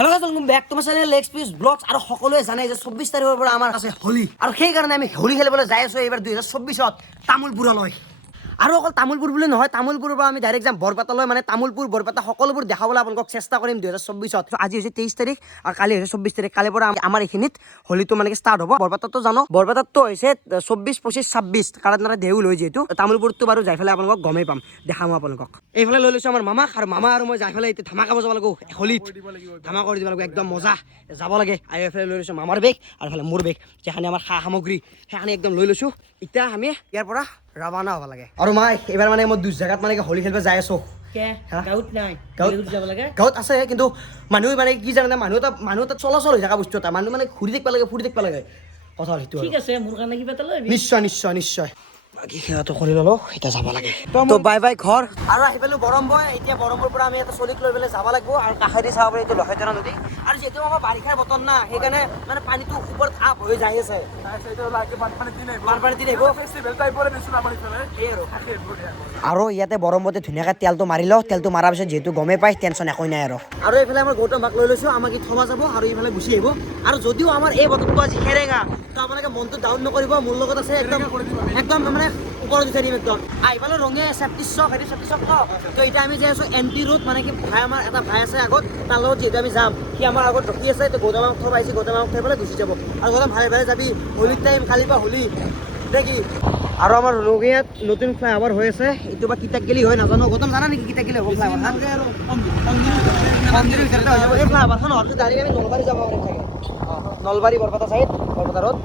Hello' guys welcome back to my channel Lex Piece blogs. আৰু সকলোৱে জানে যে 24 তাৰিখৰ পৰা আমাৰ আছে হোলী, আৰু সেই কাৰণে আমি হোলী খেলিবলৈ যাই আছো এইবাৰ 2024ত তামোলপুৰলৈ। আৰু অকল তামোলপুৰ বুলি নহয়, তামোলপুৰৰ পৰা আমি ডাইৰেক্ট যাম বৰপেটালৈ, মানে তামোলপুৰ বৰপেটা সকলোবোৰ দেখাবলৈ আপোনালোকক চেষ্টা কৰিম 2024ত। আজি হৈছে 23 তাৰিখ আৰু কালি হৈছে 24 তাৰিখ। কালিৰ পৰা আমাৰ এইখিনিত হোলীটো মানে ষ্টাৰ্ট হ'ব। বৰপেটাতো জানো, বৰপেটাতো হৈছে 24, 25, 26 কাৰণ দেউল হয় যিহেতু। তামোলপুৰতো বাৰু যাই পেলাই আপোনালোকক গমেই পাম, দেখাম আপোনালোকক। এইফালে লৈ লৈছো আমাৰ মামাক, আৰু মামা আৰু মই যাই পেলাই এতিয়া ধামাকা বজাব লাগিব হোলীত, ধামা কৰি দিব লাগিব, একদম মজা যাব লাগে। আৰু এইফালে লৈ লৈছো মামাৰ বেগ আৰু এইফালে মোৰ বেগ, যিখিনি আমাৰ সা সামগ্ৰী সেইখিনি একদম লৈ লৈছো। এতিয়া আমি ইয়াৰ পৰা ৰাওনা হ'ব লাগে। আৰু মই এইবাৰ মানে মই দুই জেগাত মানে হোলী খেলিব যাই আছো। গাঁৱত আছে কিন্তু মানুহ মানে কি জানে, মানুহ এটা চলাচল হৈ থকা বস্তু এটা, মানুহ মানে ঘূৰি থাকিব লাগে, ফুৰি থাকিব লাগে, কথা হ'ল সেইটো। ঠিক আছে, মোৰ কাৰণে কিবা এটা লৈ নিশ্চয় নিশ্চয় নিশ্চয়। বাকী সিহঁতো কৰি ল'লো, এতিয়া যাব লাগে। তো বাই বাই ঘৰ। আৰু আহি পালো বৰম্বই। এতিয়া বৰম্বৰ পৰা আমি এটা চলীক লৈ পেলাই যাব লাগিব, আৰু কাষেদি চাব পাৰি এইটো লহেতৰা নদী। আৰু যিহেতু আমাৰ বাৰিষাৰ বতৰ না, সেইকাৰণে মানে পানীটো ওপৰত আপ হৈ যাই আছে। আৰু ইয়াতে বৰম্বতে ধুনীয়াকৈ তেলটো মাৰি লওঁ, তেলটো মাৰাৰ পিছত যিহেতু গমেই পাই, টেনশ্যন একো নাই আৰু এইফালে আমাৰ গৌতম বাক লৈ লৈছো, আমাক ই থবা যাব আৰু এইফালে গুচি আহিব। আৰু যদিও আমাৰ এই বতৰটো আজি সেৰেঙা, তো আপোনালোকে মনটো ডাউন নকৰিব, মোৰ লগত আছে একদম একদম মানে ওপৰত উঠাই দিম একদম। আহিফালে ৰঙে চেফটি চক, হেৰি চেফটি চক ন। তো এতিয়া আমি যাই আছো এণ্টি ৰোড, মানে কি ভাই আমাৰ এটা ভাই আছে আগত, তাৰ লগত যিহেতু আমি যাম, সি আমাৰ আগত ৰখি আছে। তো গৌতমক থব আহিছে, গৌতমক থৈ পেলাই গুচি যাব। আৰু গৌতম ভালে ভালে যাবি, হোলীৰ টাইম, কালিৰ পৰা হোলী দে কি। আৰু আমাৰ ৰঙিয়াত নতুন ফ্লাইঅভাৰ হৈ আছে, এইটো বা কিতাক গেলি হয় নাজানো। গৌতম জানা নেকি কিতাক গেলি হ'ব ফ্লাইঅভাৰ? এই ফ্লাইঅভাৰখন হোৱাৰ পিছত ডাইৰেক্ট আমি নলবাৰী যাব পাৰিম চাগে। Nalbari Barpeta side, Barpeta road.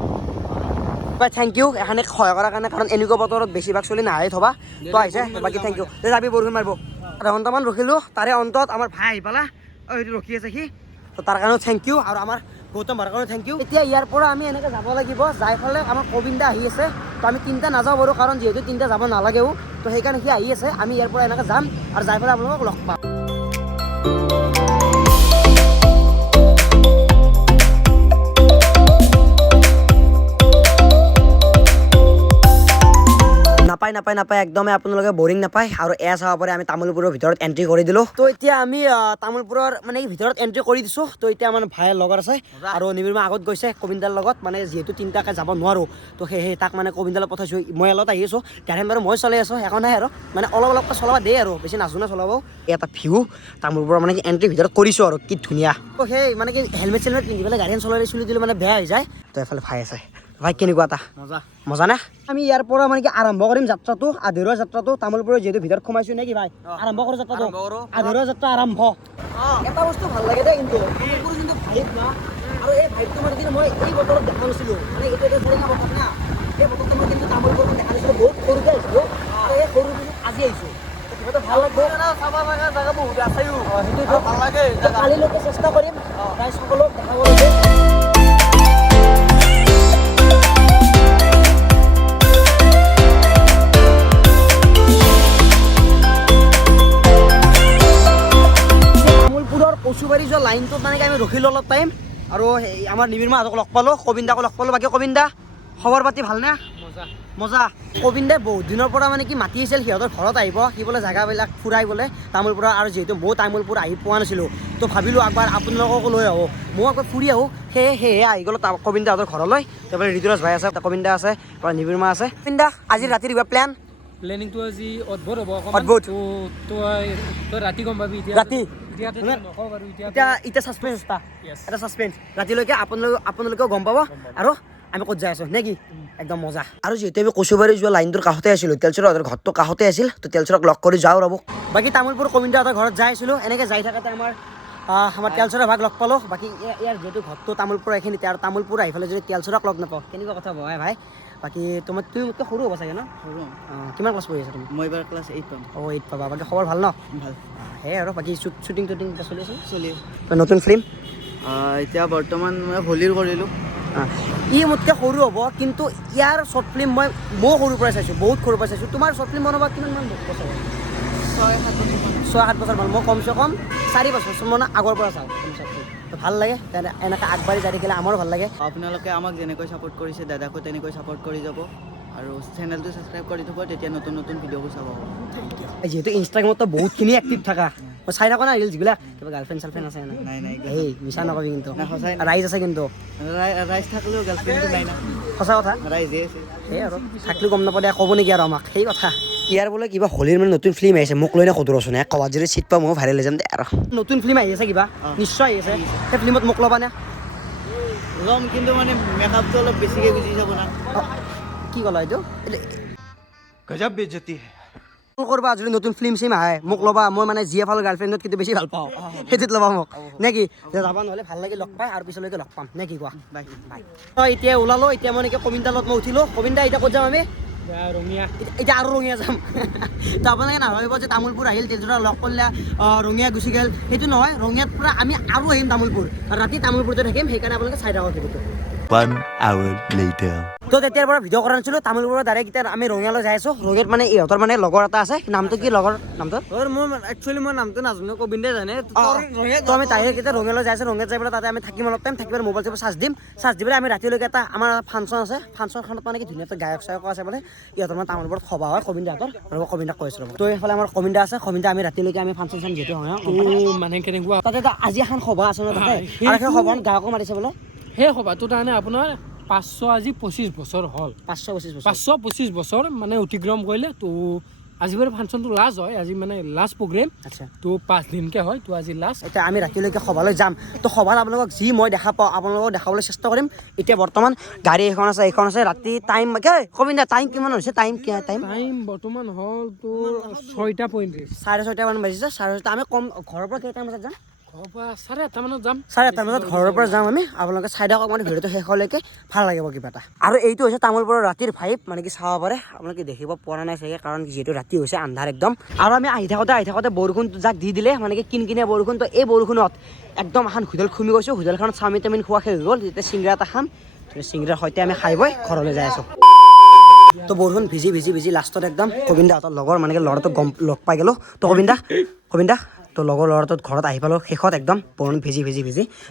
Thank you এখানে সহায় কৰাৰ কাৰণে, কাৰণ এনেকুৱা বতৰত বেছিভাগ চলি নাহে থবা, তো আহিছে। বাকী থেংক ইউ। যাবি বৰষুণ মাৰিব। আধা ঘণ্টামান ৰখিলোঁ, তাৰে অন্তত আমাৰ ভাই আহি পালা, সেইটো ৰখি আছে সি, তো তাৰ কাৰণেও থেংক ইউ। আৰু আমাৰ গৌতম ভাইৰ কাৰণেও থেংক ইউ। এতিয়া ইয়াৰ পৰা আমি এনেকৈ যাব লাগিব, যাই ফালে আমাৰ গোবিন্দা আহি আছে। তো আমি তিনিটা নাযাওঁ বাৰু, কাৰণ যিহেতু তিনিটা যাব নালাগেও, তো সেইকাৰণে সি আহি আছে। আমি ইয়াৰ পৰা এনেকৈ যাম আৰু যাই পেলাই আপোনালোকক লগ পাম। নাপায় একদমেই আপোনালোকে বৰিং নাপায়। আৰু চাব পাৰে আমি তামোলপুৰৰ ভিতৰত এণ্ট্ৰি কৰি দিলোঁ। তো এতিয়া আমি তামোলপুৰৰ মানে ভিতৰত এণ্ট্ৰি কৰি দিছোঁ। তো এতিয়া আমাৰ ভাইৰ লগত আছে, আৰু নিৰ্মা আগত গৈছে কবিন্দাৰ লগত, মানে যিহেতু তিনিটাকে যাব নোৱাৰোঁ, তো সেই তাক মানে কবিন্দালৈ পঠাইছোঁ। মই অলপ আহি আছোঁ, গাড়ীখন বাৰু মই চলাই আছোঁ, একো নাই আৰু মানে অলপকৈ চলাব দেই, আৰু বেছি নাজোনে চলাব। এটা ভিউ তামোলপুৰৰ মানে কি এণ্ট্ৰি ভিতৰত কৰিছোঁ, আৰু কি ধুনীয়া। তো সেই মানে কি হেলমেট চেলমেট পিন্ধি পেলাই গাড়ীখন চলাই চলি দিলে মানে বেয়া হৈ যায়। তো এফালে ভাই আছে। ভাই কেনেকুৱা এটা মজা নে? আমি ইয়াৰ পৰা মানে কি আৰম্ভ কৰিম যাত্ৰাটো, আধৰুৱা যাত্ৰাটো। তামোলপুৰৰ যিহেতু ভিতৰত সোমাইছো নেকি ভাই, আৰম্ভ কৰোঁ যাত্ৰাটো। আধৰুৱা যাত্ৰা আৰম্ভ। এটা বস্তু ভাল লাগে দেই, কিন্তু তামোলপুৰৰ যোনটো ভাইব না, আৰু এই ভাইবটো মানে কিন্তু মই এই বতৰত দেখা নাছিলোঁ। মানে এইটো এটা চাৰিটা বতৰত না, এই বতৰটো মই কিন্তু তামোলপুৰত দেখা নাছিলোঁ, বহুত সৰুতে আহিছিলোঁ। আৰু এই সৰু পিছত আজি আহিছোঁ, ভাল লাগব। চাব লগা জেগা বহুত আছে, সেইটো ভাল লাগে। কালিলৈকে চেষ্টা কৰিম প্ৰায় সকলোক দেখাবলৈ। কচুবাৰী যোৱা লাইনটোত মানে আমি ৰখিলোঁ অলপ টাইম, আৰু আমাৰ নিৰ্মাহঁতক লগ পালোঁ, কবিন্দাকো লগ পালোঁ। বাকী কবিন্দা খবৰ পাতি ভালনে? মজা। কবিন্দাই বহুত দিনৰ পৰা মানে কি মাতি আছিল সিহঁতৰ ঘৰত আহিব, সি বোলে জেগাবিলাক ফুৰাই বোলে তামোলপুৰৰ। আৰু যিহেতু ময়ো তামোলপুৰ আহি পোৱা নাছিলোঁ, তো ভাবিলোঁ একবাৰ আপোনালোককো লৈ আহোঁ, ময়ো একবাৰ ফুৰি আহোঁ। সেয়েহে আহি গ'লোঁ কবিন্দাহঁতৰ ঘৰলৈ। তাৰপৰা ঋতুৰাজ ভাই আছে, কবিন্দা আছে, নিৰ্মা আছে। কবিন্দা আজি ৰাতিৰ কিবা প্লেনিংটো আজি অদ্ভুত হ'ব। অদ্ভুত। তই ৰাতি গম পাবি। ৰাতি এতিয়া ছাছপেন্স এটা ছাছপেন্স ৰাতিলৈকে আপোনালোকেও গম পাব, আৰু আমি ক'ত যাই আছোঁ নে কি, একদম মজা। আৰু যিহেতু আমি কচুবাৰী যোৱা লাইনটোৰ কাষতে আছিলোঁ, তেলচুৰহঁতৰ ঘৰটো কাষতে আছিল, তো তেলচুৰক লগ কৰি যাওঁ ৰ'ব। বাকী তামোলপুৰ কবিন্দাহঁতৰ ঘৰত যাই আছিলোঁ। এনেকৈ যাই থাকোঁতে আমাৰ তেলচুৰৰ ভাগ লগ পালোঁ। বাকী ইয়াৰ যিহেতু ঘৰটো তামোলপুৰ এইখিনিতে, আৰু তামোলপুৰ আহি পেলাই যদি তেলচুৰক লগ নাপাওঁ কেনেকুৱা কথা হ'ব ভাই। বাকী তুমি মোতকৈ সৰু হ'ব চাগে ন? সৰু। কিমান ক্লাছ পঢ়ি আছা তুমি? মই এইবাৰ ক্লাছ 8 পাম। 8 পাবা। বাকী খবৰ ভাল ন? ভাল। সেয়াই আৰু বাকী শ্বুটিং টুটিং চলি আছে? চলি নতুন ফিল্ম এতিয়া বৰ্তমান মই হোলীৰ কৰিলোঁ। ই মোতকৈ সৰু হ'ব, কিন্তু ইয়াৰ শ্বৰ্ট ফিল্ম ময়ো সৰুৰ পৰাই চাইছোঁ, বহুত সৰুৰ পৰাই চাইছোঁ। তোমাৰ শ্বৰ্ট ফিল্ম বনাব কিমানমান বছৰ? 6-7 বছৰ মান। মই কমচে কম 4 বছৰ মানে আগৰ পৰা চাওঁ শ্বৰ্ট ফিল্ম। তো ভাল লাগে, এনেকৈ আগবাঢ়ি যাই থাকিলে আমাৰো ভাল লাগে। আপোনালোকে আমাক যেনেকৈ ছাপোৰ্ট কৰিছে, দাদাকো তেনেকৈ ছাপোৰ্ট কৰি যাব, আৰু চেনেলটো ছাবস্ক্ৰাইব কৰি থ'ব, তেতিয়া নতুন নতুন ভিডিঅ'বোৰ চাব। যিহেতু ইনষ্টাগ্ৰামতো বহুতখিনি এক্টিভ থাকা, মই চাই থাকোঁ না ৰিলচ যিবিলাক কিবা গাৰ্লফ্ৰেণ্ড চাৰ্লফ্ৰেণ্ড আছে না নাই নাই এই মিছা নকবি কিন্তু না সঁচাই ৰাইজ আছে কিন্তু ৰাইজ থাকলেও গাৰ্লফ্ৰেণ্ডটো নাই না সঁচা কথা ৰাইজে আছে সেই আৰু থাকলেও গম নাপাওঁ ক'ব নেকি আৰু আমাক সেই কথা ইয়াৰ বোলে কিবা হোলীৰ মানে নতুন ফিল্ম আহিছে মোক লৈ নে সুধৰচোন ক'ৰবাত যদি চিট পাওঁ মই ভাইৰেল হৈ যাম দে আৰু নতুন ফিল্ম আহি আছে কিবা নিশ্চয় আহি আছে সেই ফিল্মত মোক ল'বা নে ল'ম কিন্তু মানে মেকআপটো অলপ বেছিকৈ গুচি যাব না কি ক'লা এইটো गजब बेइज्जती है কল কৰবা যদি নতুন ফিল্ম চিম আহে মোক ল'বা মই মানে জি এফৰ গাৰ্লফ্ৰেণ্ডত কিন্তু বেছি ভাল পাওঁ সেইটোত ল'বা মোক নে কি যে যাবা নহ'লে ভাল লাগে লগ পাই আৰু পিছলৈকে লগ পাম নে কি কোৱা বাই বাই তই এতিয়া ওলালো এতিয়া মই এনেকৈ কবিন্দালত মই উঠিলোঁ কবিন্দা এতিয়া ক'ত যাম আমি এতিয়া আৰু ৰঙিয়া যাম তো আপোনালোকে নাভাবিব যে তামোলপুৰ আহিল তেজৰা লগ কৰিলে ৰঙিয়া গুচি গ'ল সেইটো নহয় ৰঙিয়াত পৰা আমি আৰু আহিম তামোলপুৰ আৰু ৰাতি তামোলপুৰতে থাকিম সেইকাৰণে আপোনালোকে চাই থাকক ভিডিঅ'টো 1 hour later তো তেতিয়াৰ পৰা ভিডিঅ' কৰা নাছিলোঁ তামোলপুৰৰ ডাইৰেক্ট এতিয়া আমি ৰঙিয়ালৈ যাই আছোঁ ৰঙিয়াত মানে ইহঁতৰ মানে লগৰ এটা আছে নামটো কি লগৰ নামটো মোৰ একচুৱেলি মই নামটো নাজানো কবিন্দে জানে তো আমি ডাইৰেক্ট এতিয়া ৰঙিয়ালৈ যাই আছোঁ ৰঙিয়াত যাই পেলাই তাতে আমি থাকিম অলপ টাইম থাকি পেলাই মোবাইল চাৰ্জ দিম চাৰ্জ দি পেলাই আমি ৰাতিলৈকে এটা আমাৰ ফাংচন আছে ফাংচনখনত মানে কি ধুনীয়া এটা গায়ক চায়কো আছে বোলে ইহঁতৰ মানে তামোলপুৰত সভা হয় কবিন্দাহঁতৰ আৰু কবিন্দাক কৈ আছোঁ ৰ'ব তো এইফালে আমাৰ কবিন্দা আছে কবিন্দা আমি ৰাতিলৈকে আমি ফাংচন চাম যিহেতু হয় মানে কেনেকুৱা তাতে এটা আজি এখন সভা আছে ন তাতে আৰু সেই সভাত গায়কো মাতিছে বোলে সেই সভাটোৰ কাৰণে আপোনাৰ 500 আজি 25 বছৰ হ'ল 525 525 বছৰ মানে অতিক্ৰম কৰিলে তো আজি বাৰু ফাংচনটো লাষ্ট হয় আজি মানে লাষ্ট প্ৰগ্ৰেম আচ্ছা তো 5 দিনকে হয় তো আজি লাষ্ট এতিয়া আমি ৰাতিলৈকে সভালৈ যাম তো সভাত আপোনালোকক যি মই দেখা পাওঁ আপোনালোকক দেখাবলৈ চেষ্টা কৰিম এতিয়া বৰ্তমান গাড়ী এখন আছে ৰাতি টাইম কবিন্দা টাইম কিমান হৈছে টাইম টাইম বৰ্তমান হ'ল তোৰ 6:35 6:30 মান বাজিছে 6:30 আমি কম ঘৰৰ পৰা কেইটামান বজাত যাম ঘৰৰ পৰা 8:30 মানত যাম 8:30 বজাত ঘৰৰ পৰা যাম আমি আপোনালোকে চাই থাকক মানে ভিডিঅ'টো শেষলৈকে ভাল লাগিব কিবা এটা আৰু এইটো হৈছে তামোলপুৰৰ ৰাতিৰ ভাইব মানে কি চাব পাৰে আপোনালোকে দেখিব পৰা নাই চাগে কাৰণ যিহেতু ৰাতি হৈছে আন্ধাৰ একদম আৰু আমি আহি থাকোঁতে বৰষুণ যাক দি দিলে মানে কি কিনকিনীয়া বৰষুণ তো এই বৰষুণত একদম এখন হোটেল খুমি গৈছোঁ হোটেলখনত চাওমিন তাওমিন খোৱা শেষ হৈ গ'ল তেতিয়া চিংৰা এটা খাম চিংৰাৰ সৈতে আমি খাই বৈ ঘৰলৈ যাই আছোঁ তো বৰষুণ ভিজি লাষ্টত একদম কবিন্দাহঁতৰ লগৰ মানে কি ল'ৰাটোক লগ পাই গ'লোঁ তো কবিন্দা তো লগৰ ল'ৰাটোত ঘৰত আহি পালোঁ শেষত একদম বৰষুণ ভিজি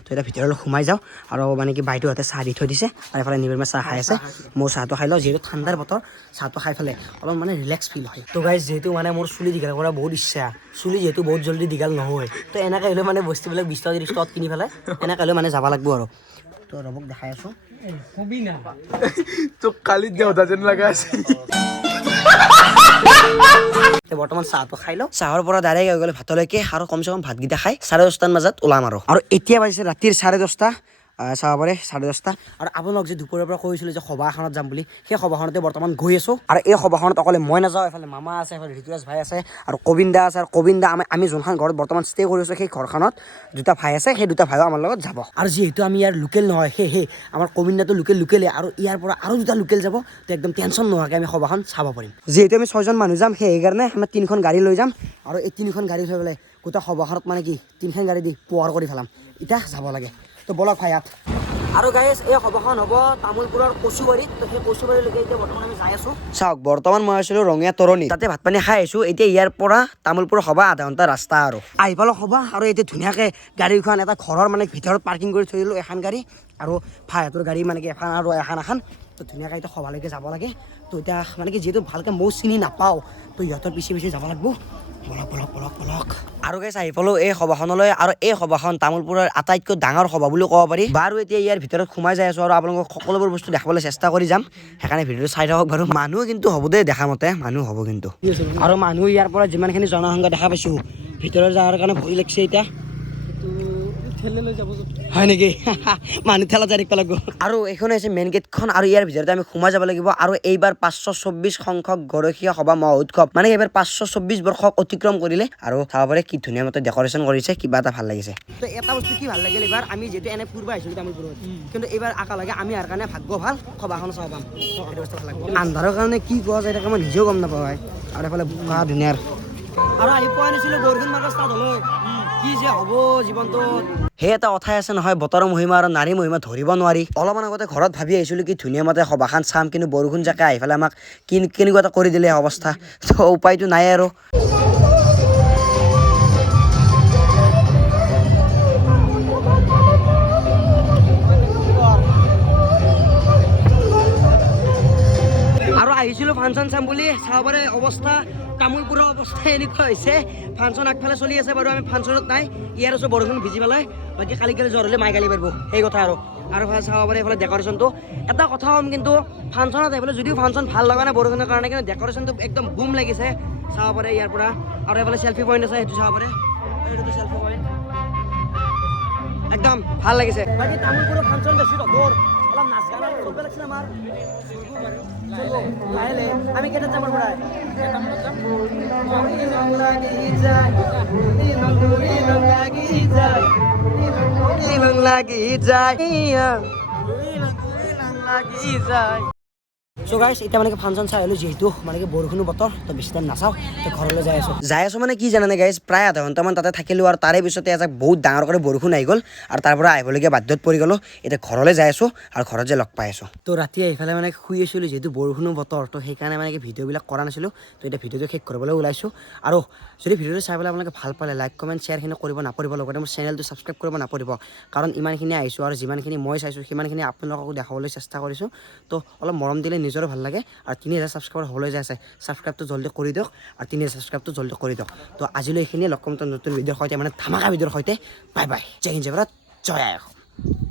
তো এতিয়া ভিতৰলৈ সোমাই যাওঁ আৰু মানে কি বাইদেউহঁতে চাহ দি থৈ দিছে আৰু এইফালে নিৰ্মা চাহ খাই আছে মোৰ চাহটো খাই লওঁ যিহেতু ঠাণ্ডাৰ বতৰ চাহটো খাই পেলাই অলপ মানে ৰিলেক্স ফিল হয় তো গাইজ যিহেতু মানে মোৰ চুলি দীঘল কৰা বহুত ইচ্ছা চুলি যিহেতু বহুত জল্দি দীঘল নহয় তো এনেকৈ হ'লেও মানে বস্তুবিলাক 20 টকা 30 টকাত কিনি পেলাই এনেকৈ হ'লেও মানে যাব লাগিব আৰু তো ৰবক দেখাই আছোঁ কবি না तो काली देवता जन लगा বৰ্তমান চাহটো খাই লওঁ চাহৰ পৰা ডাইৰেক্ট হৈ গ'লে ভাতলৈকে আৰু কমচে কম ভাতকেইটা খাই 10:30 বজাত ওলাম আৰু এতিয়া বাজিছে ৰাতিৰ 10:30 চাব পাৰে 10:30 আৰু আপোনালোক যে দুপৰীয়াৰ পৰা কৈছিলোঁ যে সভা এখনত যাম বুলি সেই সভাখনতে বৰ্তমান গৈ আছোঁ আৰু এই সভাখনত অকলে মই নাযাওঁ এফালে মামা আছে এফালে ঋতুৰাজ ভাই আছে আৰু কবিন্দা আছে আৰু কবিন্দা আমি যোনখন ঘৰত বৰ্তমান ষ্টে কৰি আছোঁ সেই ঘৰখনত দুটা ভাই আছে সেই দুটা ভাইও আমাৰ লগত যাব আৰু যিহেতু আমি ইয়াৰ লোকেল নহয় সেয়েহে আমাৰ কবিন্দাটো লোকেলে আৰু ইয়াৰ পৰা আৰু দুটা লোকেল যাব তো একদম টেনশ্যন নোহোৱাকৈ আমি সভাখন চাব পাৰিম যিহেতু আমি 6জন মানুহ যাম সেইকাৰণে আমি 3খন গাড়ী লৈ যাম আৰু এই 3খন গাড়ী থৈ পেলাই গোটেই সভাখনত মানে কি 3খন গাড়ী দি পোৱাৰ কৰি পেলাম এতিয়া যাব লাগে তো বলক ভাই আৰু গাইজ এই সভাখন হ'ব তামোলপুৰৰ কচুবাৰীত তো সেই কচুবাৰীলৈকে এতিয়া বৰ্তমান আমি যাই আছোঁ চাওক বৰ্তমান মই আছিলোঁ ৰঙীয়া তৰণী তাতে ভাত পানী খাই আহিছোঁ এতিয়া ইয়াৰ পৰা তামোলপুৰৰ সভা আধা ঘণ্টা ৰাস্তা আৰু আহি পালোঁ সভা আৰু এতিয়া ধুনীয়াকৈ গাড়ীখন এটা ঘৰৰ মানে ভিতৰত পাৰ্কিং কৰি থৈ দিলোঁ এখন গাড়ী আৰু ভাইহঁতৰ গাড়ী মানে কি এখন আৰু এখন তো ধুনীয়াকৈ এতিয়া সভালৈকে যাব লাগে তো এতিয়া মানে কি যিহেতু ভালকৈ ময়ো চিনি নাপাওঁ তো ইহঁতৰ পিছে যাব লাগিব বলক আৰু গাইছ আহি পালোঁ এই সভাখনলৈ আৰু এই সভাখন তামোলপুৰৰ আটাইতকৈ ডাঙৰ সভা বুলি ক'ব পাৰি বাৰু এতিয়া ইয়াৰ ভিতৰত সোমাই যাই আছোঁ আৰু আপোনালোকক সকলোবোৰ বস্তু দেখাবলৈ চেষ্টা কৰি যাম সেইকাৰণে ভিডিঅ'টো চাই থাকক বাৰু মানুহ কিন্তু হ'ব দেই দেখা মতে মানুহ হ'ব কিন্তু আৰু মানুহ ইয়াৰ পৰা যিমানখিনি জনসংখ্যা দেখা পাইছোঁ ভিতৰত যোৱাৰ কাৰণে ভয় লাগিছে এতিয়া ঠেলে লৈ যাব হয় নেকি মানুহ ঠেলা যাই থাকিব লাগিব আৰু এইখন হৈছে মেইন গেটখন আৰু ইয়াৰ ভিতৰতে আমি সোমাই যাব লাগিব আৰু এইবাৰ 524 সংখ্যক গৰখীয়া সভা মহোৎসৱ মানে এইবাৰ 524 বৰ্ষক অতিক্ৰম কৰিলে আৰু চাব পাৰে কি ধুনীয়া মতে ডেকৰেশ্যন কৰিছে কিবা এটা ভাল লাগিছে তো এটা বস্তু কি ভাল লাগিল এইবাৰ আমি যিহেতু এনে ফুৰিব আহিছিলোঁ তামোলপুৰত কিন্তু এইবাৰ আকা লাগে আমি ইয়াৰ কাৰণে ভাগ্য ভাল সভাখন চাব পাম সেইটো বস্তু ভাল লাগিব আন্ধাৰৰ কাৰণে কি কোৱা যায় তাকে মই নিজেও গম নাপাওঁ আৰু এইফালে বোকা ধুনীয়াৰ আৰু আহি পোৱা নাছিলোঁ বৰষুণ মাৰা ষ্টাৰ্ট হ'লে কি যে হ'ব জীৱনটো সেই এটা কথাই আছে নহয় বতৰৰ মহিমা আৰু নাৰী মহিমা ধৰিব নোৱাৰি অলপমান আগতে ঘৰত ভাবি আহিছিলোঁ কি ধুনীয়া মতে সভাখন চাম কিন্তু বৰষুণ জাকে আহি পেলাই আমাক কেনেকুৱা এটা কৰি দিলে অৱস্থা তো উপায়টো নাই আৰু আহিছিলোঁ ফাংচন চাম বুলি চাব পাৰে অৱস্থা তামোলপুৰৰ অৱস্থা এনেকুৱা হৈছে ফাংচন আগফালে চলি আছে বাৰু আমি ফাংচনত নাই ইয়াৰ ওচৰত বৰষুণ ভিজি পেলাই বাকী কালি জ্বৰ হ'লে মাই গালি পাৰিব সেই কথা আৰু চাব পাৰে এইফালে ডেক'ৰেশ্যনটো এটা কথা ক'ম কিন্তু ফাংচনত এইফালে যদিও ফাংচন ভাল লগা নাই বৰষুণৰ কাৰণে কিন্তু ডেক'ৰেশ্যনটো একদম বুম লাগিছে চাব পাৰে ইয়াৰ পৰা আৰু এইফালে চেল্ফি পইণ্ট আছে সেইটো চাব পাৰে এইটো চেল্ফি পইণ্ট একদম ভাল লাগিছে বাকী তামোলপুৰৰ ফাংচন বেছি দূৰ অলপ নাচ গান কৰিব লাগিছিল আমাৰ লাহে লাহে আমি কেইটাত যাম পৰা চ' গাইছ এতিয়া মানে ফাংচন চাই আহিলোঁ যিহেতু মানে বৰষুণৰ বতৰ তো বেছি টাইম নাচাওঁ তো ঘৰলৈ যাই আছোঁ মানে কি জানানে গাইছ প্ৰায় আধা ঘণ্টামান তাতে থাকিলোঁ আৰু তাৰে পিছতে এজাক বহুত ডাঙৰ কৰি বৰষুণ আহি গ'ল আৰু তাৰ পৰা আহিবলগীয়া বাধ্যত পৰি গ'লোঁ এতিয়া ঘৰলৈ যাই আছোঁ আৰু ঘৰত যে লগ পাই আছোঁ তো ৰাতি এইফালে মানে শুই আছিলোঁ যিহেতু বৰষুণৰ বতৰ তো সেইকাৰণে মানে ভিডিঅ'বিলাক কৰা নাছিলোঁ তো এতিয়া ভিডিঅ'টো শেষ কৰিবলৈ ওলাইছোঁ আৰু যদি ভিডিঅ'টো চাই পেলাই আপোনালোকে ভাল পালে লাইক কমেণ্ট শ্বেয়াৰখিনি কৰিব নাপাহৰিব লগতে মোৰ চেনেলটো ছাবস্ক্ৰাইব কৰিব নাপাহৰিব কাৰণ ইমানখিনি আহিছোঁ আৰু যিমানখিনি মই চাইছোঁ সিমানখিনি আপোনালোককো দেখাবলৈ চেষ্টা কৰিছোঁ তো অলপ মৰম দিলে নিজৰো ভাল লাগে আৰু 3000 ছাবস্ক্ৰাইবাৰ হ'বলৈ যাই আছে ছাবস্ক্ৰাইবটো জলদি কৰি দিয়ক আৰু 3000 ছাবস্ক্ৰাইবটো জলদি কৰি দিয়ক তো আজিলৈ এইখিনিয়ে লগ পাম নতুন ভিডিঅ'ৰ সৈতে মানে ধামাকা ভিডিঅ'ৰ সৈতে বাই বাই জয় হিন্দ জয় ভাৰত জয় আই অসম।